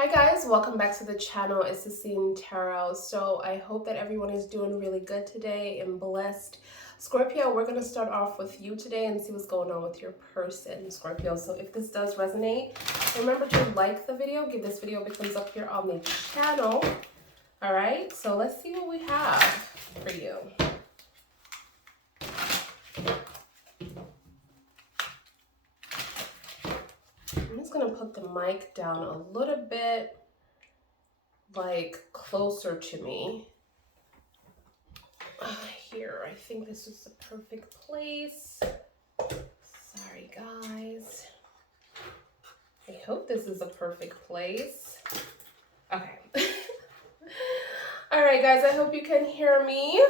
Hi guys, welcome back to the channel. It's Cecile Tarot. So I hope that everyone is doing really good today and blessed. Scorpio, we're going to start off with you today and see what's going on with your person, Scorpio. So if this does resonate, remember to like the video, give this video a big thumbs up here on the channel. All right, so let's see what we have for you. I'm just going to put the mic down a little bit, like closer to me. Here, I think this is the perfect place. Sorry, guys. I hope this is a perfect place. Okay. All right, guys, I hope you can hear me.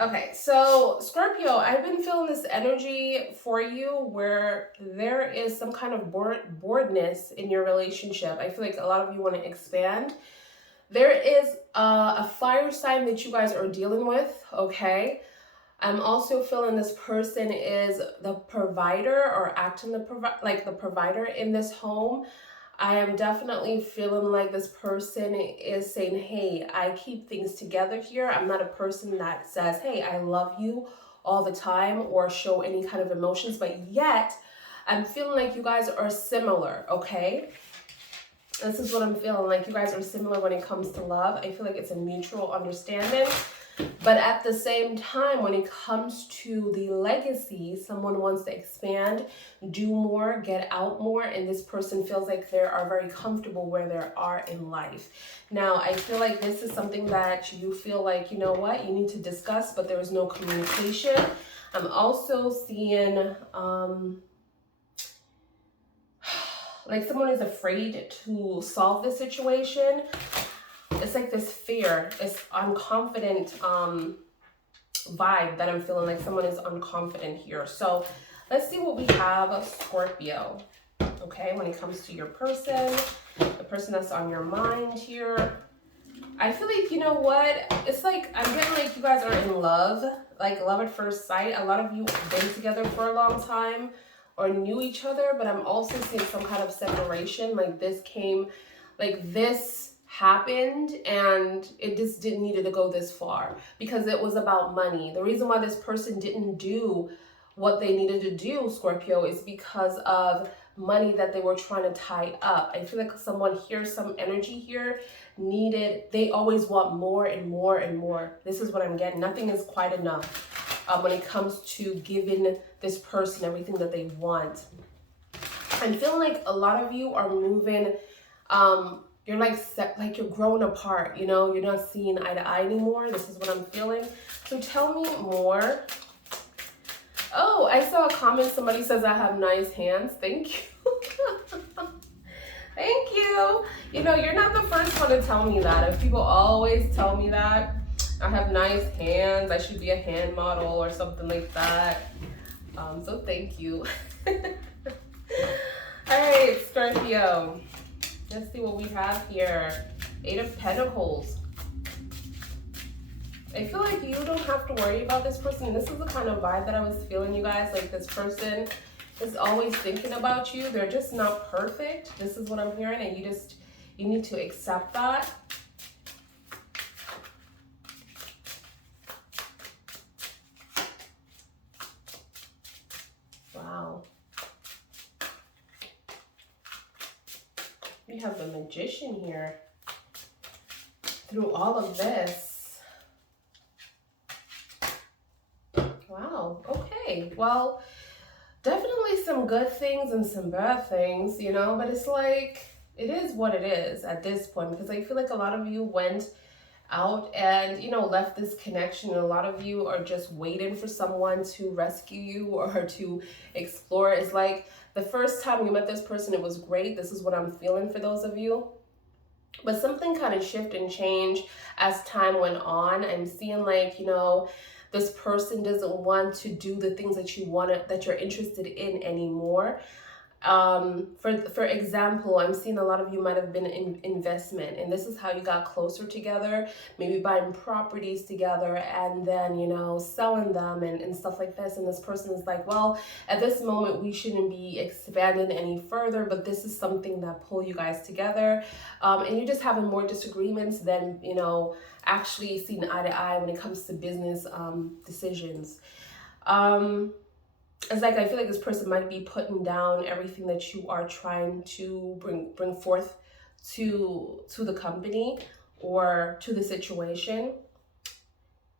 Okay, so Scorpio, I've been feeling this energy for you where there is some kind of boredness in your relationship. I feel like a lot of you want to expand. There is a fire sign that you guys are dealing with, okay? I'm also feeling this person is the provider or acting the provider in this home. I am definitely feeling like this person is saying, hey, I keep things together here. I'm not a person that says, hey, I love you all the time or show any kind of emotions, but yet I'm feeling like you guys are similar, okay? This is what I'm feeling, like you guys are similar when it comes to love. I feel like it's a mutual understanding. But at the same time, when it comes to the legacy, someone wants to expand, do more, get out more, and this person feels like they are very comfortable where they are in life. Now, I feel like this is something that you feel like, you know what, you need to discuss, but there is no communication. I'm also seeing like someone is afraid to solve the situation. It's like this fear, this unconfident vibe that I'm feeling, like someone is unconfident here. So let's see what we have, Scorpio. Okay, when it comes to your person, the person that's on your mind here. I feel like, you know what? It's like, I'm getting like you guys are in love, like love at first sight. A lot of you have been together for a long time or knew each other, but I'm also seeing some kind of separation. Like this happened and it just didn't need to go this far because it was about money. The reason why this person didn't do what they needed to do, Scorpio, is because of money that they were trying to tie up. I feel like someone here, some energy here they always want more and more and more. This is what I'm getting. Nothing is quite enough when it comes to giving this person everything that they want. I'm feeling like a lot of you are moving, you're like you're growing apart, you know, you're not seeing eye to eye anymore. This is what I'm feeling. So tell me more. Oh, I saw a comment. Somebody says I have nice hands. Thank you. Thank you. You know, you're not the first one to tell me that. If people always tell me that I have nice hands, I should be a hand model or something like that. So thank you. All right, Scorpio. Let's see what we have here. 8 of Pentacles. I feel like you don't have to worry about this person. This is the kind of vibe that I was feeling, you guys. Like this person is always thinking about you. They're just not perfect. This is what I'm hearing, and you need to accept that. Wow. We have the Magician here. Through all of this. Wow, okay. Well, definitely some good things and some bad things, you know, but it's like, it is what it is at this point, because I feel like a lot of you went out and, you know, left this connection, and a lot of you are just waiting for someone to rescue you or to explore. It's like the first time you met this person, it was great. This is what I'm feeling for those of you. But something kind of shifted and changed as time went on. I'm seeing like, you know, this person doesn't want to do the things that you want, that you're interested in anymore. For example, I'm seeing a lot of you might have been in investment, and this is how you got closer together, maybe buying properties together and then, you know, selling them and stuff like this. And this person is like, well, at this moment we shouldn't be expanding any further, but this is something that pull you guys together, and you're just having more disagreements than, you know, actually seeing eye to eye when it comes to business decisions. It's like I feel like this person might be putting down everything that you are trying to bring forth to the company or to the situation.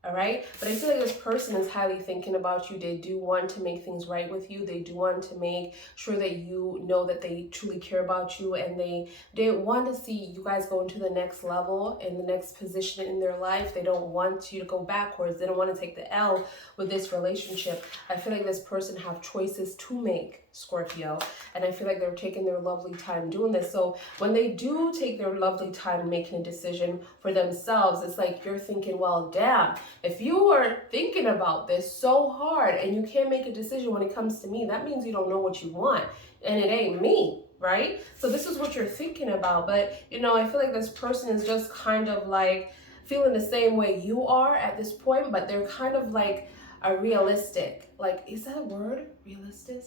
All right, but I feel like this person is highly thinking about you. They do want to make things right with you. They do want to make sure that you know that they truly care about you, and they want to see you guys go into the next level and the next position in their life. They don't want you to go backwards. They don't want to take the L with this relationship. I feel like this person have choices to make, Scorpio, and I feel like they're taking their lovely time doing this. So when they do take their lovely time making a decision for themselves, it's like you're thinking, well, damn, if you are thinking about this so hard and you can't make a decision when it comes to me, that means you don't know what you want, and it ain't me, right? So this is what you're thinking about. But, you know, I feel like this person is just kind of like feeling the same way you are at this point, but they're kind of like a realistic, like, is that a word? Realistic?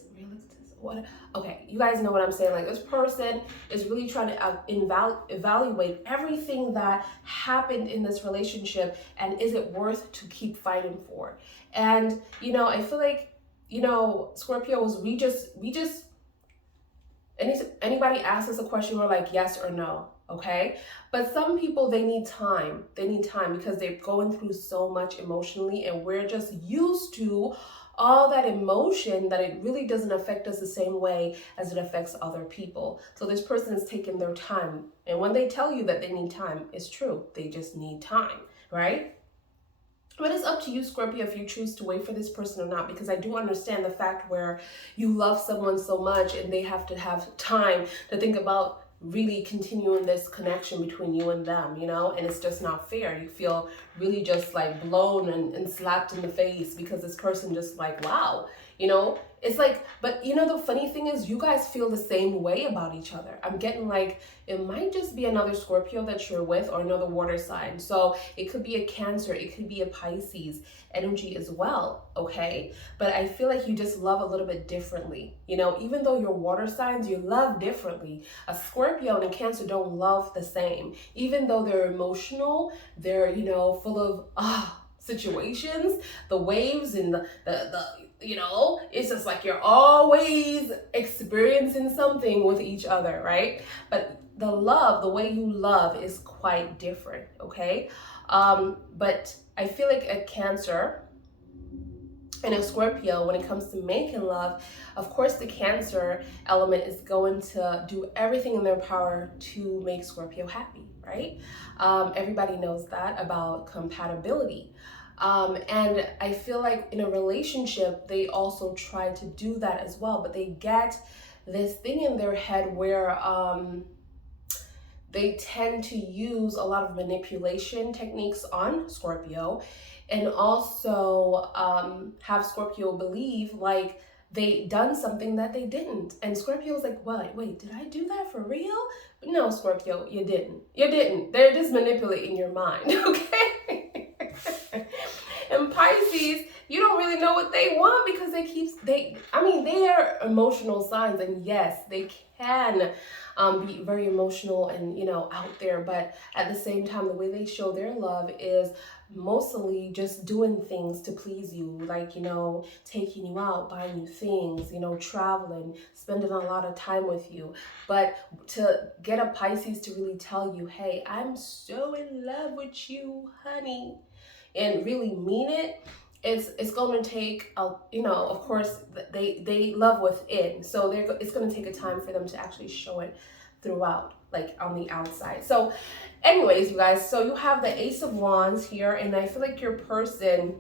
What? Okay, you guys know what I'm saying. Like, this person is really trying to evaluate everything that happened in this relationship, and is it worth to keep fighting for? And, you know, I feel like, you know, Scorpios, we just anybody asks us a question, we're like yes or no, okay? But some people, they need time because they're going through so much emotionally, and we're just used to all that emotion that it really doesn't affect us the same way as it affects other people. So this person is taking their time, and when they tell you that they need time, it's true. They just need time, right? But it's up to you, Scorpio, if you choose to wait for this person or not, because I do understand the fact where you love someone so much and they have to have time to think about really continuing this connection between you and them, you know, and it's just not fair. You feel really just like blown and slapped in the face because this person just like, wow, you know, it's like, but you know, the funny thing is you guys feel the same way about each other. I'm getting like, it might just be another Scorpio that you're with or another water sign. So it could be a Cancer, it could be a Pisces energy as well, okay? But I feel like you just love a little bit differently. You know, even though you're water signs, you love differently. A Scorpio and a Cancer don't love the same. Even though they're emotional, they're, you know, full of situations, the waves and the you know, it's just like you're always experiencing something with each other, right? But the love, the way you love is quite different, okay? But I feel like a Cancer and a Scorpio, when it comes to making love, of course the Cancer element is going to do everything in their power to make Scorpio happy, right? Everybody knows that about compatibility. And I feel like in a relationship, they also try to do that as well, but they get this thing in their head where they tend to use a lot of manipulation techniques on Scorpio, and also have Scorpio believe like they done something that they didn't. And Scorpio's like, wait, did I do that for real? But no, Scorpio, you didn't. They're just manipulating your mind, okay? And Pisces, you don't really know what they want because they are emotional signs, and yes, they can be very emotional and, you know, out there, but at the same time, the way they show their love is mostly just doing things to please you, like, you know, taking you out, buying you things, you know, traveling, spending a lot of time with you. But to get a Pisces to really tell you, hey, I'm so in love with you, honey, and really mean it, it's going to take you know, of course they love within, so it's going to take a time for them to actually show it throughout, like on the outside. So anyways, you guys, so you have the Ace of Wands here, and I feel like your person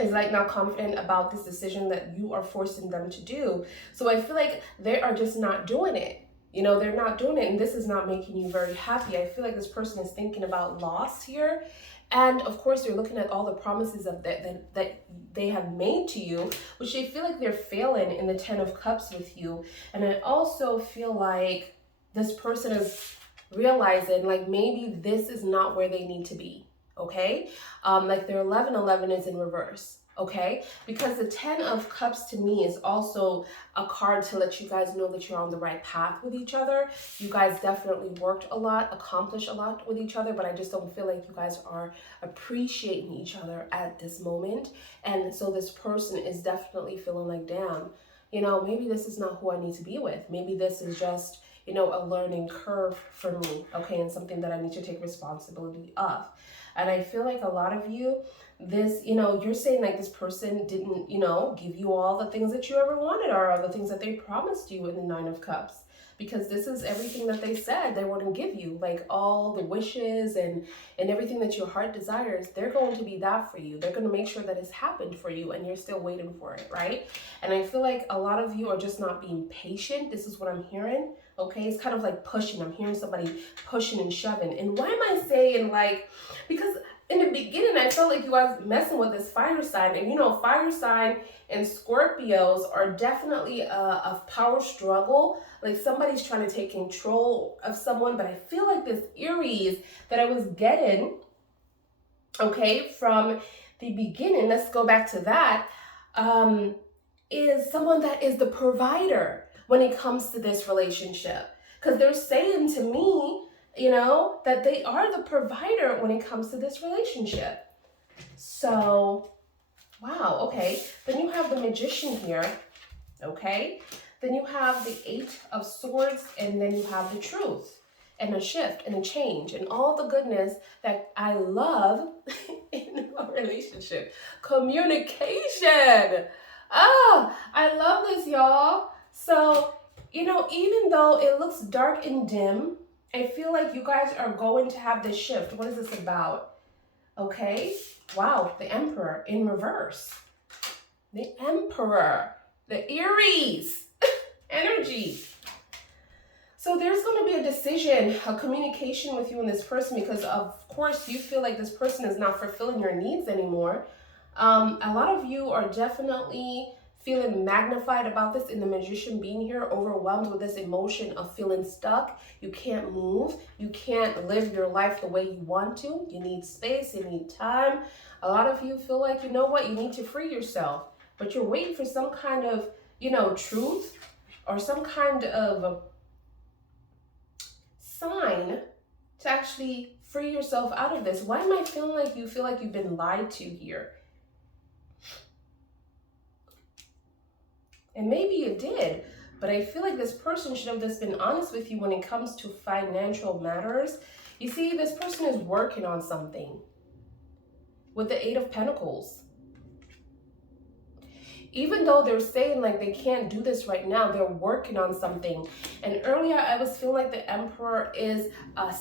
is like not confident about this decision that you are forcing them to do. So I feel like they are just not doing it. You know, they're not doing it, and this is not making you very happy. I feel like this person is thinking about loss here. And of course, they're looking at all the promises of that they have made to you, which they feel like they're failing in the Ten of Cups with you. And I also feel like this person is realizing like maybe this is not where they need to be. Okay, like their 1111 is in reverse. Okay, because the Ten of Cups to me is also a card to let you guys know that you're on the right path with each other. You guys definitely worked a lot, accomplished a lot with each other, but I just don't feel like you guys are appreciating each other at this moment. And so this person is definitely feeling like, damn, you know, maybe this is not who I need to be with. Maybe this is just, you know, a learning curve for me, okay, and something that I need to take responsibility of. And I feel like a lot of you, this, you know, you're saying like this person didn't, you know, give you all the things that you ever wanted or all the things that they promised you in the Nine of Cups. Because this is everything that they said they wouldn't give you, like all the wishes and everything that your heart desires. They're going to be that for you. They're going to make sure that it's happened for you and you're still waiting for it, right? And I feel like a lot of you are just not being patient. This is what I'm hearing. Okay, it's kind of like pushing. I'm hearing somebody pushing and shoving. And why am I saying like, because in the beginning, I felt like you guys messing with this fire sign. And you know, fire sign and Scorpios are definitely a power struggle. Like somebody's trying to take control of someone. But I feel like this Aries that I was getting, okay, from the beginning, let's go back to that, is someone that is the provider when it comes to this relationship. Because they're saying to me, you know, that they are the provider when it comes to this relationship. So, wow, okay. Then you have the Magician here, okay? Then you have the Eight of Swords, and then you have the Truth, and a shift, and a change, and all the goodness that I love in a relationship. Communication. Ah, I love this, y'all. So, you know, even though it looks dark and dim, I feel like you guys are going to have this shift. What is this about? Okay. Wow. The Emperor in reverse. The Emperor. The Aries energy. So there's going to be a decision, a communication with you and this person because, of course, you feel like this person is not fulfilling your needs anymore. A lot of you are definitely feeling magnified about this in the Magician being here, overwhelmed with this emotion of feeling stuck. You can't move. You can't live your life the way you want to. You need space. You need time. A lot of you feel like, you know what, you need to free yourself, but you're waiting for some kind of, you know, truth or some kind of sign to actually free yourself out of this. Why am I feeling like you feel like you've been lied to here? And maybe you did, but I feel like this person should have just been honest with you when it comes to financial matters. You see, this person is working on something with the Eight of Pentacles. Even though they're saying like they can't do this right now, they're working on something. And earlier I was feeling like the Emperor is a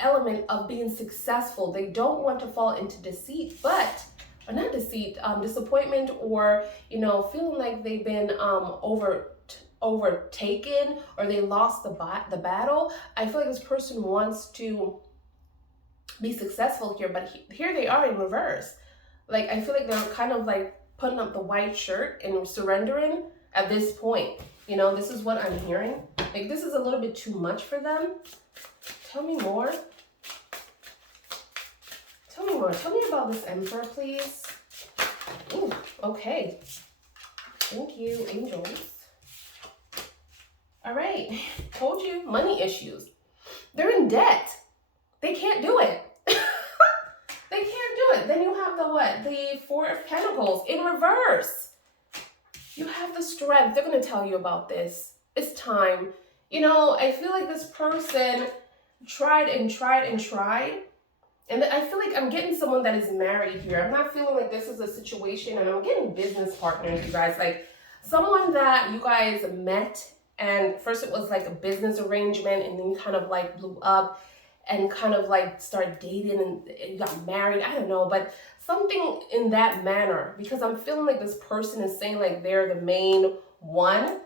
element of being successful. They don't want to fall into deceit, but or not deceit, disappointment, or, you know, feeling like they've been overtaken or they lost the battle. I feel like this person wants to be successful here, but here they are in reverse. Like, I feel like they're kind of like putting up the white shirt and surrendering at this point. You know, this is what I'm hearing. Like, this is a little bit too much for them. Tell me more. Tell me more. Tell me about this Emperor, please. Ooh, okay. Thank you, angels. All right. Told you, money issues. They're in debt. They can't do it. They can't do it. Then you have the what? The Four of Pentacles in reverse. You have the Strength. They're going to tell you about this. It's time. You know, I feel like this person tried and tried and tried. And I feel like I'm getting someone that is married here. I'm not feeling like this is a situation, and I'm getting business partners, you guys. Like someone that you guys met, and first it was like a business arrangement, and then you kind of like blew up and kind of like start dating and you got married. I don't know, but something in that manner, because I'm feeling like this person is saying like they're the main one.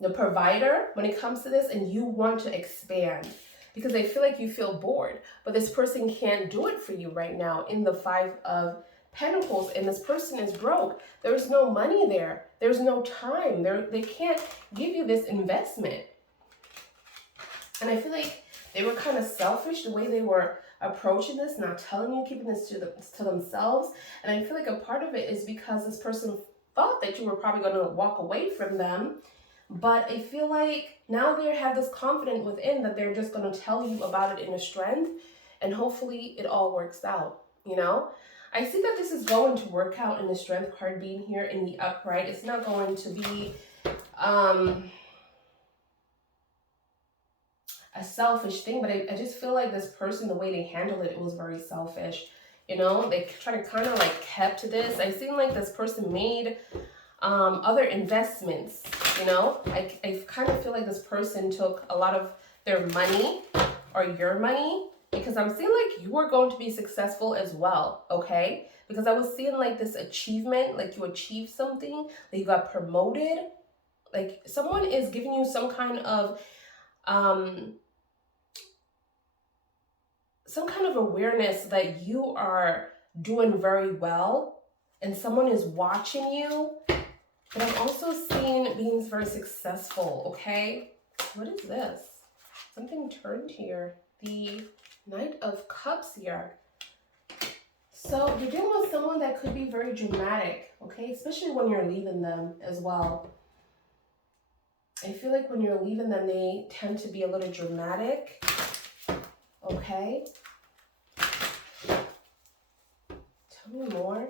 the provider when it comes to this, and you want to expand because I feel like you feel bored, but this person can't do it for you right now in the Five of Pentacles, and this person is broke. There's no money there. There's no time. They can't give you this investment. And I feel like they were kind of selfish the way they were approaching this, not telling you, keeping this to themselves. And I feel like a part of it is because this person thought that you were probably going to walk away from them. But I feel like now they have this confidence within that they're just going to tell you about it in a strength. And hopefully it all works out, you know? I see that this is going to work out in the Strength card being here in the upright. It's not going to be a selfish thing, but I just feel like this person, the way they handled it, it was very selfish. You know, they try to kind of like kept this. I seem like this person made other investments, you know. I kind of feel like this person took a lot of their money or your money, because I'm seeing like you are going to be successful as well, okay? Because I was seeing like this achievement, like you achieved something, like you got promoted, like someone is giving you some kind of awareness that you are doing very well and someone is watching you. But I'm also seeing being very successful, okay? What is this? Something turned here. The Knight of Cups here. So you're dealing with someone that could be very dramatic, okay? Especially when you're leaving them as well. I feel like when you're leaving them, they tend to be a little dramatic, okay? Tell me more.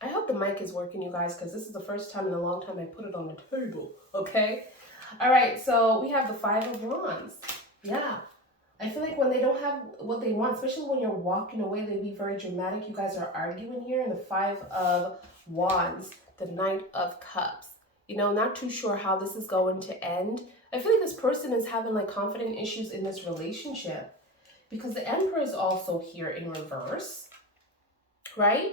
I hope the mic is working, you guys, because this is the first time in a long time I put it on the table, okay? All right, so we have the Five of Wands. Yeah. I feel like when they don't have what they want, especially when you're walking away, they be very dramatic. You guys are arguing here. And the Five of Wands, the Knight of Cups. You know, not too sure how this is going to end. I feel like this person is having like confidence issues in this relationship because the Emperor is also here in reverse, right?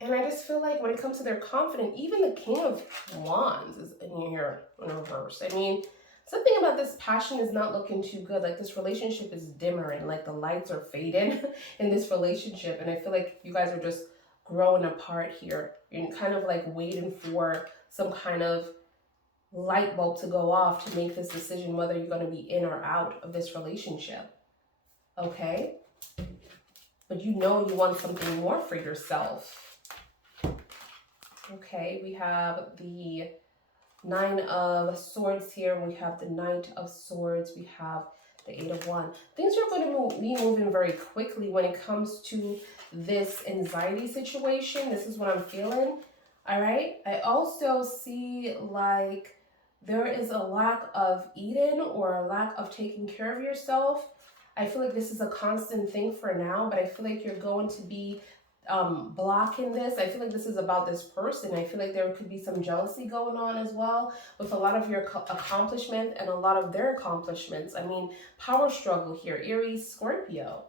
And I just feel like when it comes to their confidence, even the King of Wands is in here in reverse. I mean, something about this passion is not looking too good. Like this relationship is dimmering, like the lights are fading in this relationship. And I feel like you guys are just growing apart here. You're kind of like waiting for some kind of light bulb to go off to make this decision whether you're going to be in or out of this relationship. Okay? But you know you want something more for yourself. Okay, we have the Nine of Swords here. We have the Knight of Swords. We have the Eight of Wands. Things are going to be moving very quickly when it comes to this anxiety situation. This is what I'm feeling. All right. I also see like there is a lack of eating or a lack of taking care of yourself. I feel like this is a constant thing for now, but I feel like you're going to be blocking this. I feel like this is about this person. I feel like there could be some jealousy going on as well with a lot of your accomplishment and a lot of their accomplishments. I mean, power struggle here, Aries, Scorpio.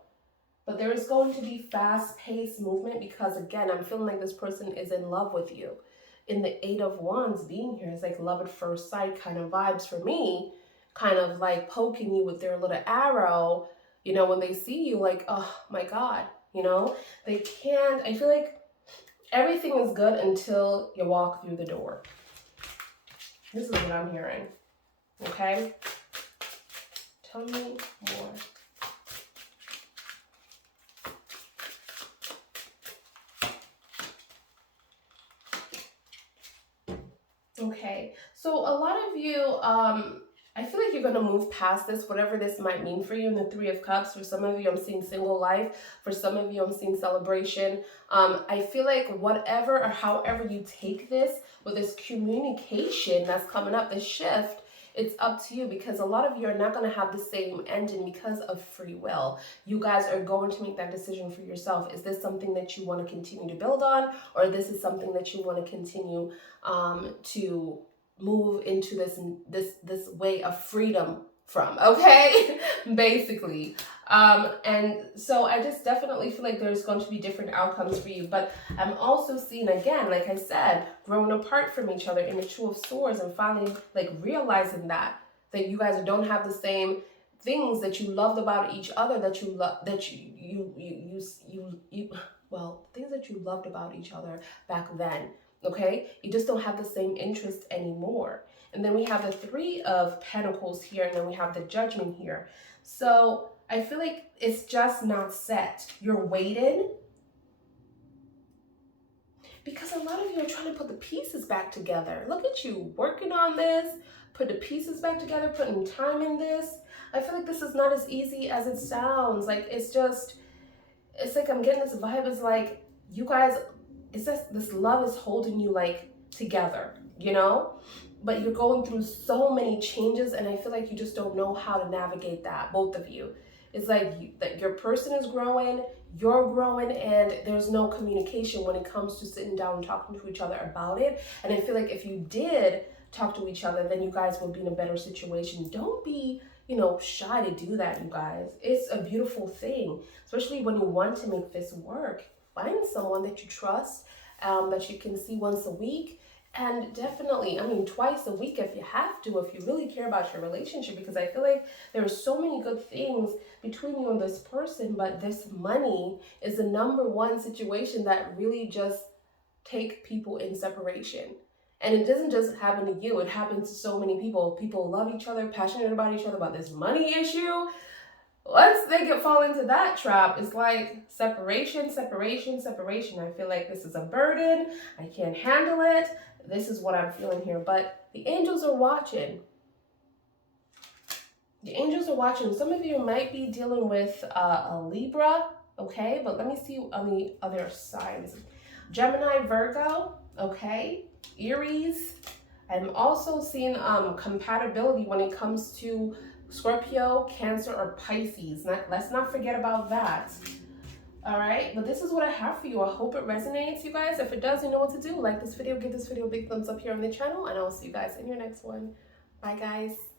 But there is going to be fast-paced movement because, again, I'm feeling like this person is in love with you. In the Eight of Wands being here, it's like love at first sight kind of vibes for me, kind of like poking you with their little arrow, you know, when they see you like, oh my God. You know, they can't, I feel like everything is good until you walk through the door. This is what I'm hearing. Okay? Tell me more. Okay, so a lot of you, I feel like you're going to move past this, whatever this might mean for you in the Three of Cups. For some of you, I'm seeing single life. For some of you, I'm seeing celebration. I feel like whatever or however you take this, with this communication that's coming up, this shift, it's up to you because a lot of you are not going to have the same ending because of free will. You guys are going to make that decision for yourself. Is this something that you want to continue to build on, or this is something that you want to continue to move into this way of freedom from, okay? Basically. And so I just definitely feel like there's going to be different outcomes for you. But I'm also seeing, again, like I said, growing apart from each other in the Two of Swords, and finally like realizing that you guys don't have the same things that you loved about each other, that you love, that you well, things that you loved about each other back then, okay? You just don't have the same interest anymore. And then we have the Three of Pentacles here, and then we have the Judgment here. So I feel like it's just not set. You're waiting because a lot of you are trying to put the pieces back together. Look at you working on this, put the pieces back together, putting time in this. I feel like this is not as easy as it sounds. Like, it's like I'm getting this vibe is like you guys, it's just this love is holding you like together, you know? But you're going through so many changes, and I feel like you just don't know how to navigate that, both of you. It's like that your person is growing, you're growing, and there's no communication when it comes to sitting down and talking to each other about it. And I feel like if you did talk to each other, then you guys would be in a better situation. Don't be, shy to do that, you guys. It's a beautiful thing, especially when you want to make this work. Find someone that you trust, that you can see once a week. And definitely, twice a week if you have to, if you really care about your relationship, because I feel like there are so many good things between you and this person, but this money is the number one situation that really just take people in separation. And it doesn't just happen to you, it happens to so many people. People love each other, passionate about each other, about this money issue. Once they fall into that trap, it's like separation, separation, separation. I feel like this is a burden. I can't handle it. This is what I'm feeling here. But the angels are watching. The angels are watching. Some of you might be dealing with a Libra, okay? But let me see on the other signs. Gemini, Virgo, okay? Aries. I'm also seeing compatibility when it comes to Scorpio, Cancer, or Pisces. Let's not forget about that. All right, but this is what I have for you. I hope it resonates, you guys. If it does, you know what to do. Like this video, give this video a big thumbs up here on the channel, and I'll see you guys in your next one. Bye, guys.